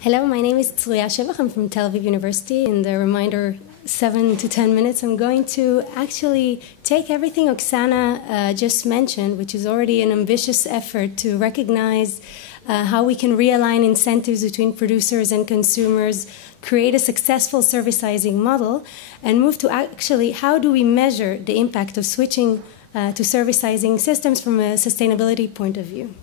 Hello, my name is Tzruya Chebach. I'm from Tel Aviv University. In the reminder 7 to 10 minutes, I'm going to actually take everything Oksana just mentioned, which is already an ambitious effort to recognize how we can realign incentives between producers and consumers, create a successful servicizing model, and move to actually how do we measure the impact of switching to servicizing systems from a sustainability point of view.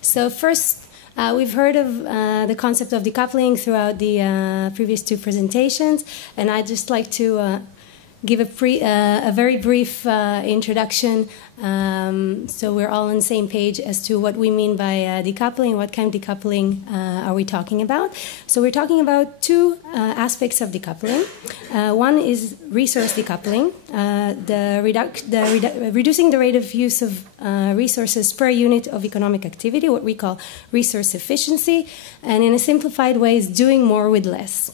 So first, we've heard of the concept of decoupling throughout the previous two presentations, and I'd just like to give a very brief introduction so we're all on the same page as to what we mean by decoupling, what kind of decoupling are we talking about. So we're talking about two aspects of decoupling. One is resource decoupling, reducing the rate of use of resources per unit of economic activity, what we call resource efficiency, and in a simplified way is doing more with less.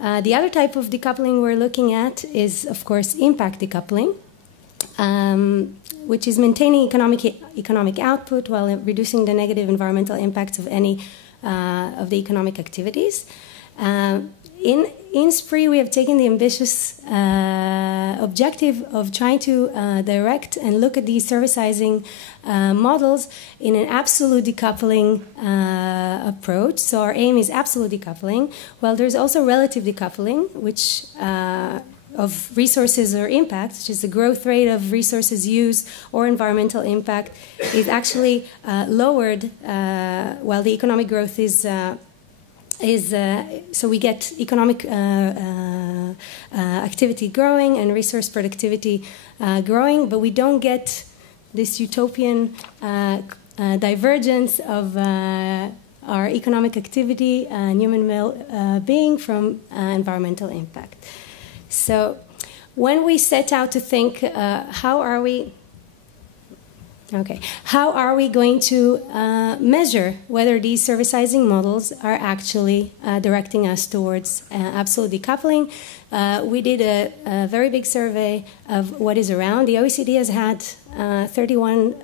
The other type of decoupling we're looking at is, of course, impact decoupling, which is maintaining economic output while reducing the negative environmental impacts of any of the economic activities. In SPRI, we have taken the ambitious objective of trying to direct and look at these servicizing models in an absolute decoupling approach. So our aim is absolute decoupling, while there's also relative decoupling, which of resources or impact, which is the growth rate of resources used or environmental impact, is actually lowered while the economic growth is so we get economic activity growing and resource productivity growing, but we don't get this utopian divergence of our economic activity and human well-being from environmental impact. So when we set out to think how are we going to measure whether these servicizing models are actually directing us towards absolute decoupling? We did a very big survey of what is around. The OECD has had 31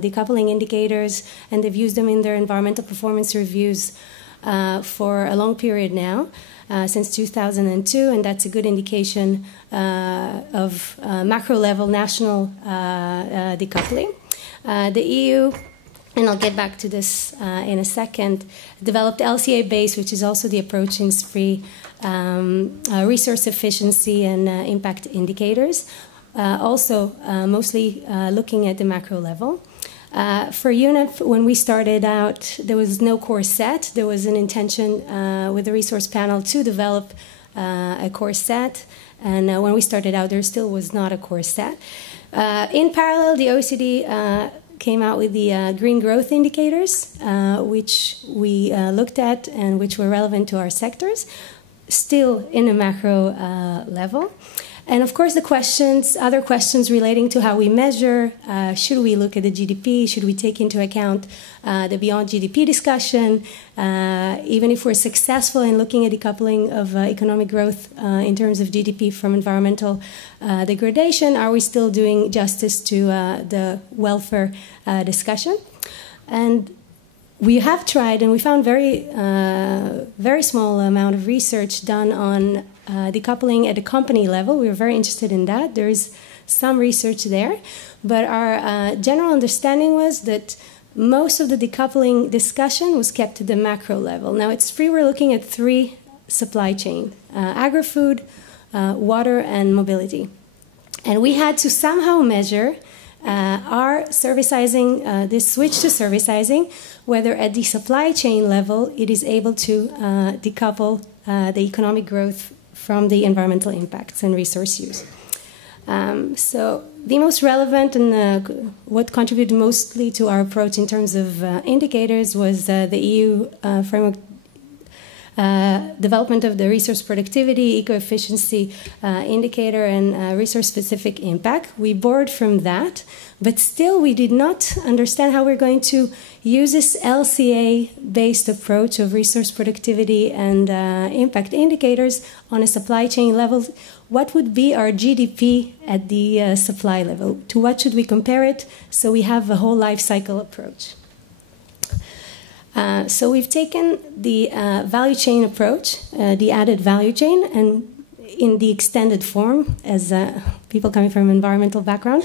decoupling indicators, and they've used them in their environmental performance reviews for a long period now, since 2002, and that's a good indication of macro-level national decoupling. The EU, and I'll get back to this in a second, developed LCA-based, which is also the approach in SPRI, resource efficiency and impact indicators, also mostly looking at the macro level. For UNEP, when we started out, there was no core set. There was an intention with the resource panel to develop a core set, and when we started out, there still was not a core set. In parallel, the OECD came out with the green growth indicators, which we looked at and which were relevant to our sectors, still in a macro level. And of course, other questions relating to how we measure, should we look at the GDP, should we take into account the beyond GDP discussion, even if we're successful in looking at decoupling of economic growth in terms of GDP from environmental degradation, are we still doing justice to the welfare discussion? And we have tried, and we found very small amount of research done on decoupling at a company level. We were very interested in that. There is some research there, but our general understanding was that most of the decoupling discussion was kept at the macro level. Now, at SPRI, we're looking at three supply chains: agri-food, water, and mobility. And we had to somehow measure our servicizing, this switch to servicizing, whether at the supply chain level it is able to decouple the economic growth from the environmental impacts and resource use. So the most relevant and what contributed mostly to our approach in terms of indicators was the EU framework development of the resource productivity, eco-efficiency indicator, and resource-specific impact. We borrowed from that, but still we did not understand how we're going to use this LCA-based approach of resource productivity and impact indicators on a supply chain level. What would be our GDP at the supply level? To what should we compare it? So we have a whole life cycle approach. So we've taken the value chain approach, the added value chain, and in the extended form, as people coming from environmental background.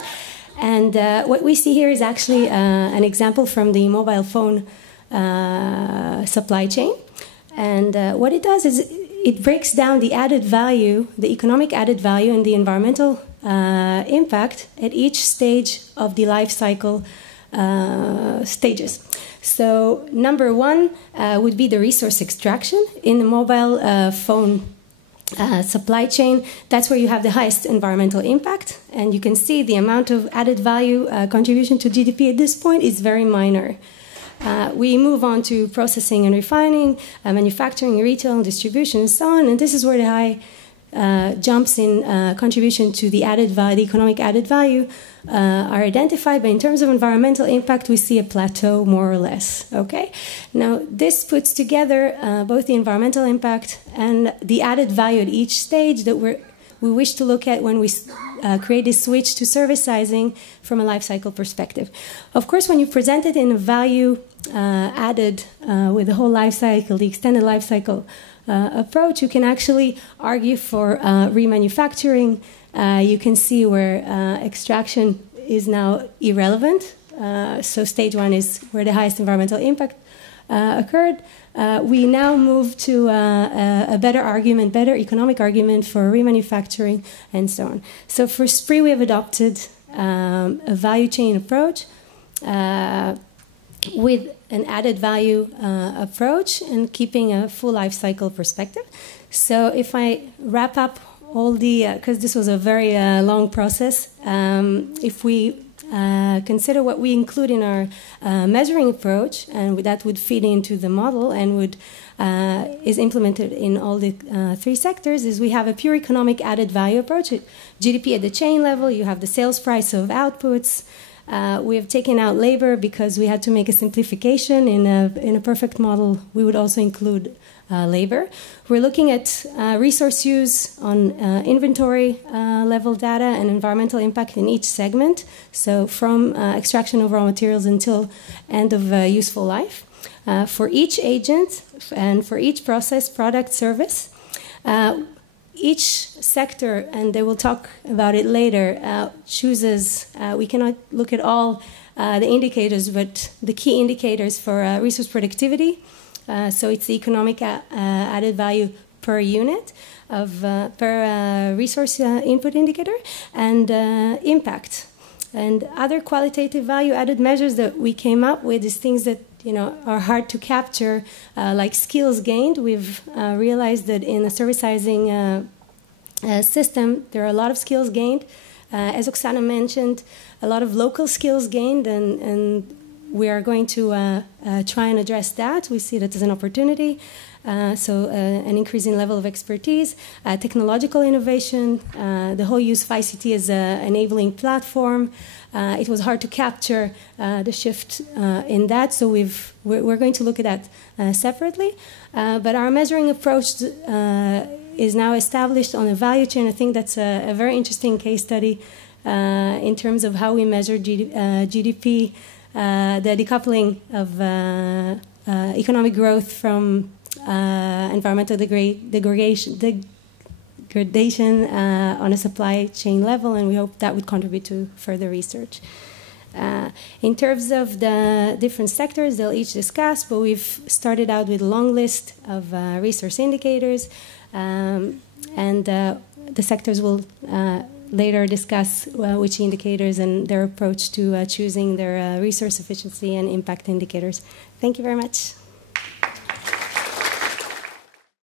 And what we see here is actually an example from the mobile phone supply chain. And what it does is it breaks down the added value, the economic added value, and the environmental impact at each stage of the life cycle stages. So number one would be the resource extraction. In the mobile phone supply chain, that's where you have the highest environmental impact. And you can see the amount of added value contribution to GDP at this point is very minor. We move on to processing and refining, manufacturing, retail, and distribution, and so on. And this is where the high jumps in contribution to the added value, the economic added value, are identified. But in terms of environmental impact, we see a plateau, more or less. Okay. Now, this puts together both the environmental impact and the added value at each stage that we wish to look at when we create this switch to servicizing from a life cycle perspective. Of course, when you present it in a value added with the whole life cycle, the extended life cycle approach, you can actually argue for remanufacturing. You can see where extraction is now irrelevant. So stage one is where the highest environmental impact occurred. We now move to a better argument, better economic argument for remanufacturing and so on. So for SPRI, we have adopted a value chain approach with an added value approach and keeping a full life cycle perspective. So if I wrap up all the, because this was a very long process, if we consider what we include in our measuring approach, and that would feed into the model and would is implemented in all the three sectors, is we have a pure economic added value approach. GDP at the chain level, you have the sales price of outputs. We have taken out labor because we had to make a simplification. In a perfect model, we would also include labor. We're looking at resource use on inventory level data and environmental impact in each segment, so from extraction of raw materials until end of useful life. For each agent and for each process, product, service, each sector, and they will talk about it later, chooses, we cannot look at all the indicators, but the key indicators for resource productivity. So it's the economic added value per unit of per resource input indicator, and impact. And other qualitative value added measures that we came up with is things that are hard to capture, like skills gained. We've realized that in the servicizing system, there are a lot of skills gained. As Oksana mentioned, a lot of local skills gained, and we are going to try and address that. We see that as an opportunity. So an increasing level of expertise, technological innovation, the whole use of ICT as an enabling platform. It was hard to capture the shift in that, so we're going to look at that separately. But our measuring approach is now established on a value chain. I think that's a very interesting case study in terms of how we measure GDP, the decoupling of economic growth from environmental degradation on a supply chain level, and we hope that would contribute to further research. In terms of the different sectors, they'll each discuss, but we've started out with a long list of resource indicators, and the sectors will later discuss which indicators and their approach to choosing their resource efficiency and impact indicators. Thank you very much.